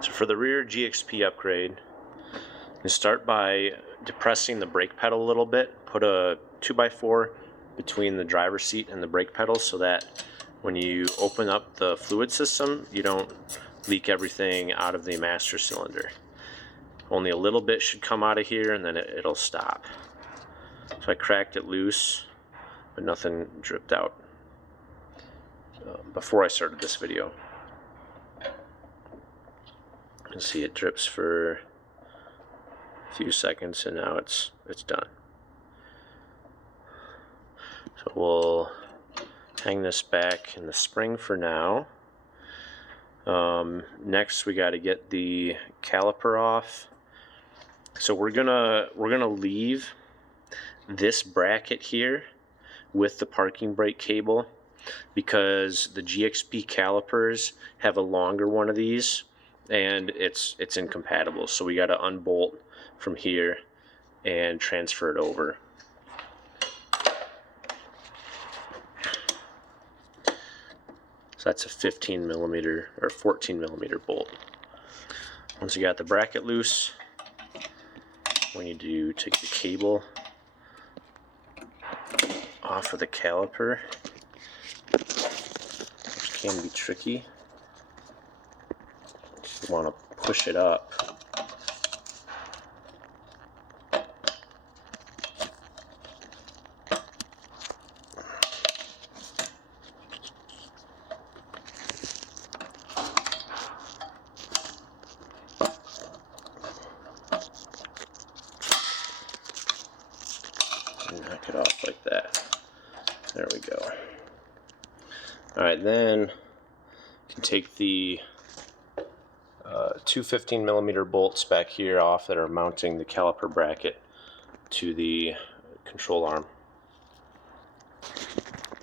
So for the rear GXP upgrade, you start by depressing the brake pedal a little bit. Put a 2x4 between the driver's seat and the brake pedal so that when you open up the fluid system, you don't leak everything out of the master cylinder. Only a little bit should come out of here and then it'll stop. So I cracked it loose, but nothing dripped out before I started this video. You can see it drips for a few seconds and now it's done. So we'll hang this back in the spring for now. Next we got to get the caliper off. So we're gonna leave this bracket here with the parking brake cable because the GXP calipers have a longer one of these and it's incompatible. So we got to unbolt from here and transfer it over. So that's a 15 millimeter or 14 millimeter bolt. Once you got the bracket loose, we need to take the cable off of the caliper, which can be tricky. You want to push it up. And knock it off like that. There we go. Alright, then you can take the two 15 millimeter bolts back here off that are mounting the caliper bracket to the control arm.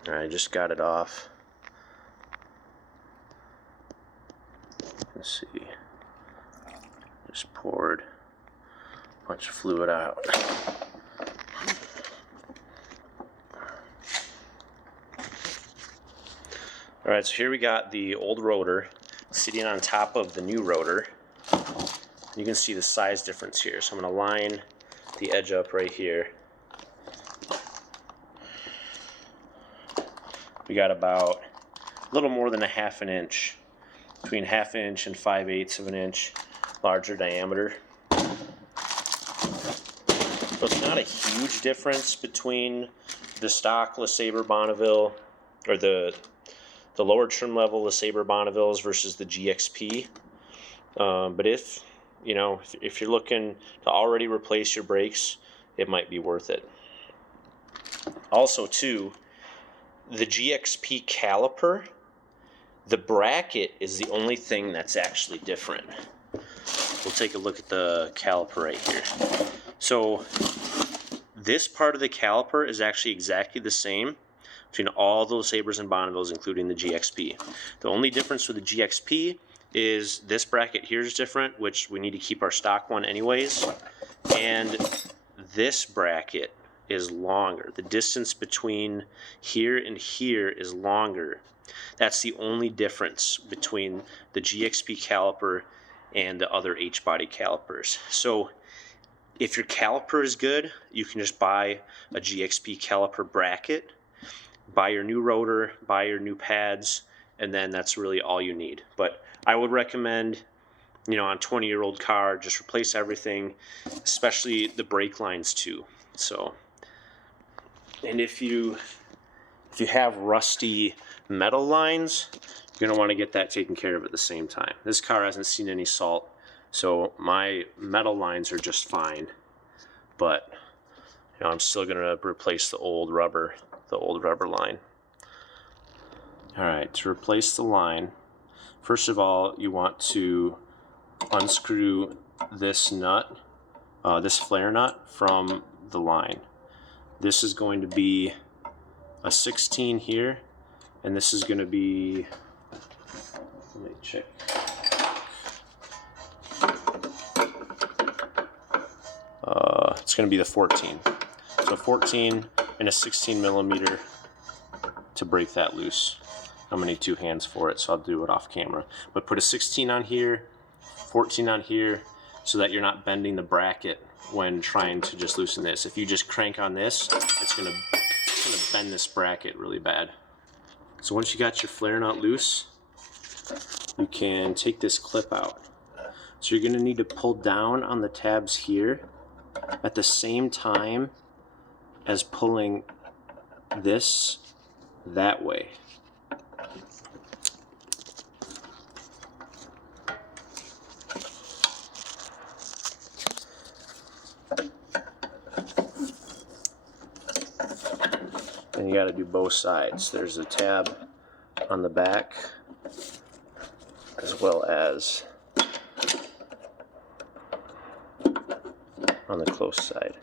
Alright, I just got it off. Let's see. Just poured a bunch of fluid out. Alright, so here we got the old rotor sitting on top of the new rotor. You can see the size difference here. So I'm going to line the edge up right here. We got about a little more than a half an inch, between half inch and 5/8 of an inch larger diameter. So it's not a huge difference between the stock LeSabre Bonneville or the lower trim level LeSabre Bonnevilles versus the GXP. But if you're looking to already replace your brakes, it might be worth it. Also too, the GXP caliper, the bracket is the only thing that's actually different. We'll take a look at the caliper right here. So this part of the caliper is actually exactly the same between all the LeSabres and Bonnevilles, including the GXP. The only difference with the GXP is this bracket here is different, which we need to keep our stock one anyways, and this bracket is longer. The distance between here and here is longer. That's the only difference between the GXP caliper and the other H-body calipers. So if your caliper is good, you can just buy a GXP caliper bracket, buy your new rotor, buy your new pads, and then that's really all you need. But I would recommend, on a 20-year-old car, just replace everything, especially the brake lines too. So, and if you have rusty metal lines, you're gonna want to get that taken care of at the same time. This car hasn't seen any salt, so my metal lines are just fine. But I'm still gonna replace the old rubber line. Alright, to replace the line, first of all, you want to unscrew this nut, this flare nut from the line. This is going to be a 16 here, and this is going to be, let me check. It's going to be the 14. So 14 and a 16 millimeter to break that loose. I'm going to need two hands for it, so I'll do it off camera. But put a 16 on here 14 on here so that you're not bending the bracket when trying to just loosen this. If you just crank on this, it's gonna bend this bracket really bad. So once you got your flare nut loose, you can take this clip out. So you're gonna need to pull down on the tabs here at the same time as pulling this that way. And you got to do both sides. There's a tab on the back as well as on the close side.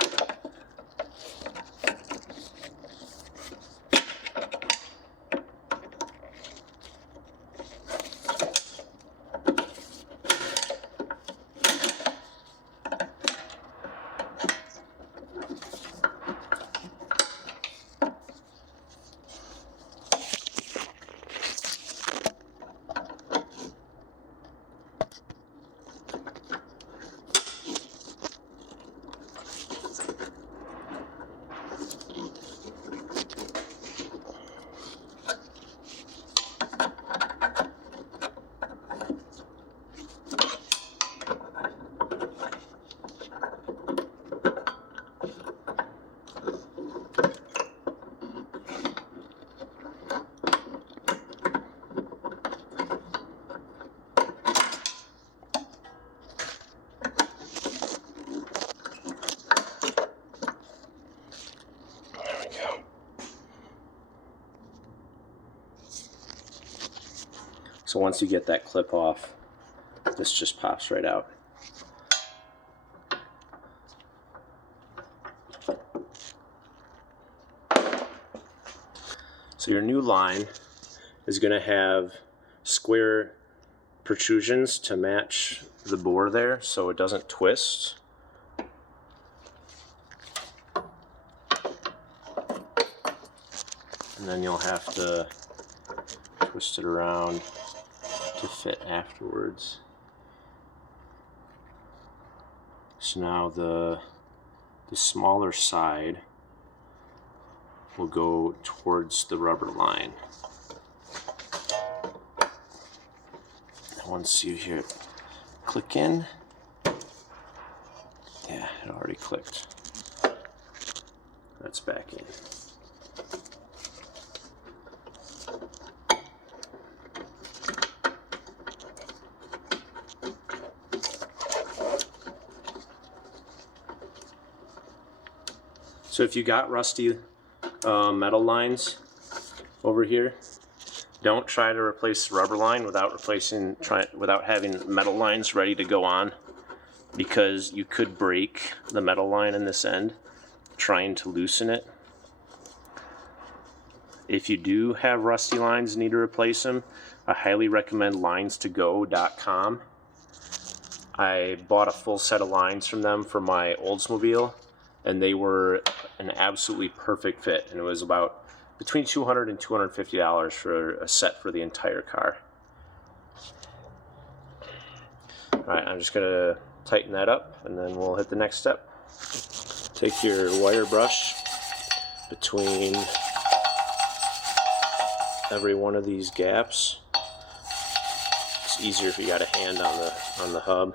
So once you get that clip off, this just pops right out. So your new line is going to have square protrusions to match the bore there so it doesn't twist. And then you'll have to twist it around to fit afterwards. So now the smaller side will go towards the rubber line. Once you hear it click in, yeah, it already clicked. That's back in. So if you got rusty metal lines over here, don't try to replace the rubber line without having metal lines ready to go on, because you could break the metal line in this end trying to loosen it. If you do have rusty lines and need to replace them, I highly recommend lines2go.com. I bought a full set of lines from them for my Oldsmobile, and they were an absolutely perfect fit, and it was about between $200 and $250 for a set for the entire car. Alright, I'm just going to tighten that up and then we'll hit the next step. Take your wire brush between every one of these gaps. It's easier if you got a hand on the hub.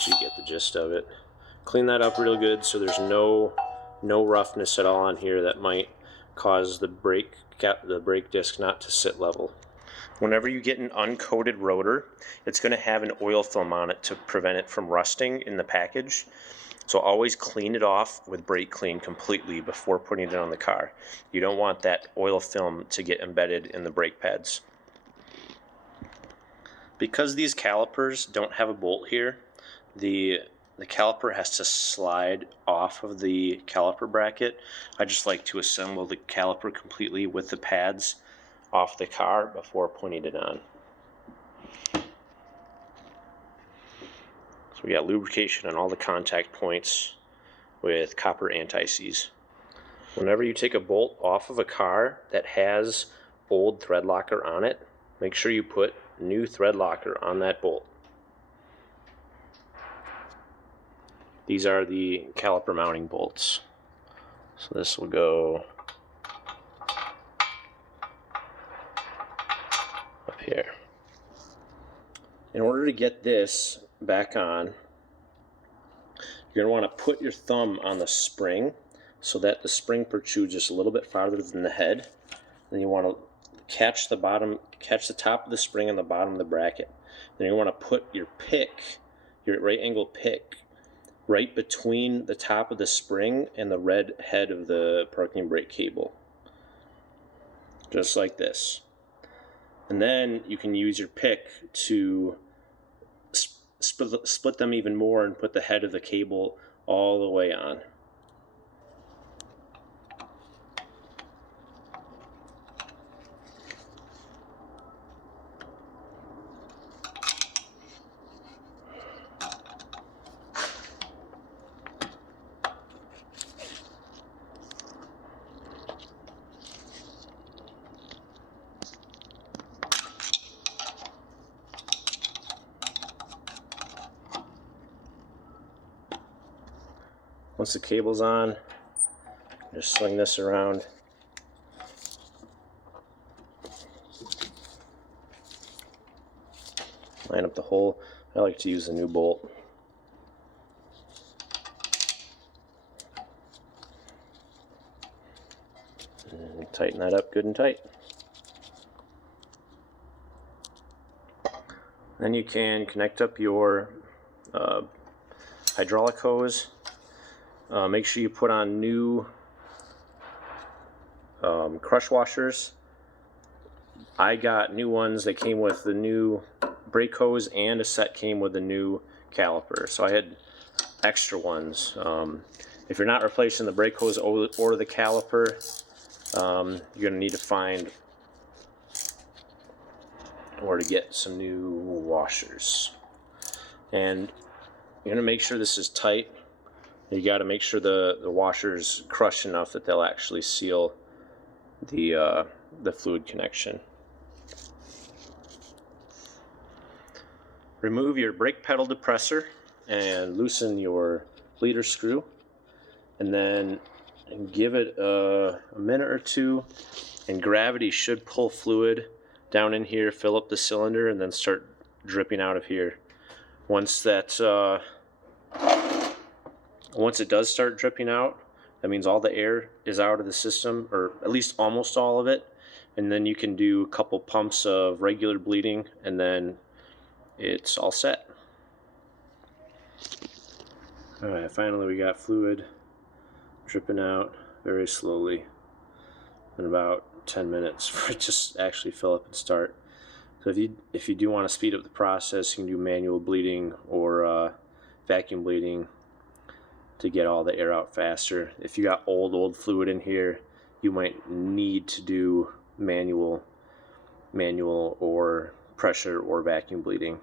So you get the gist of it. Clean that up real good so there's no roughness at all on here that might cause the brake disc not to sit level. Whenever you get an uncoated rotor, it's going to have an oil film on it to prevent it from rusting in the package. So always clean it off with brake clean completely before putting it on the car. You don't want that oil film to get embedded in the brake pads. Because these calipers don't have a bolt here, the caliper has to slide off of the caliper bracket. I just like to assemble the caliper completely with the pads off the car before putting it on. So we got lubrication on all the contact points with copper anti-seize. Whenever you take a bolt off of a car that has old thread locker on it, make sure you put new thread locker on that bolt. These are the caliper mounting bolts. So this will go up here. In order to get this back on, you're going to want to put your thumb on the spring so that the spring protrudes just a little bit farther than the head. Then you want to catch the top of the spring on the bottom of the bracket. Then you want to put your pick, your right angle pick, right between the top of the spring and the red head of the parking brake cable. Just like this. And then you can use your pick to split them even more and put the head of the cable all the way on. Once the cable's on, just swing this around. Line up the hole. I like to use a new bolt. And tighten that up good and tight. Then you can connect up your hydraulic hose. Make sure you put on new crush washers. I got new ones. They came with the new brake hose, and a set came with the new caliper. So I had extra ones. If you're not replacing the brake hose or the caliper, you're going to need to find where to get some new washers. And you're going to make sure this is tight. You got to make sure the washer's crushed enough that they'll actually seal the fluid connection. Remove your brake pedal depressor and loosen your bleeder screw, and then give it a minute or two, and gravity should pull fluid down in here, fill up the cylinder, and then start dripping out of here. Once it does start dripping out, that means all the air is out of the system, or at least almost all of it, and then you can do a couple pumps of regular bleeding, and then it's all set. Alright, finally we got fluid dripping out very slowly in about 10 minutes for it to actually fill up and start. So if you do want to speed up the process, you can do manual bleeding or vacuum bleeding to get all the air out faster. If you got old fluid in here, you might need to do manual or pressure or vacuum bleeding.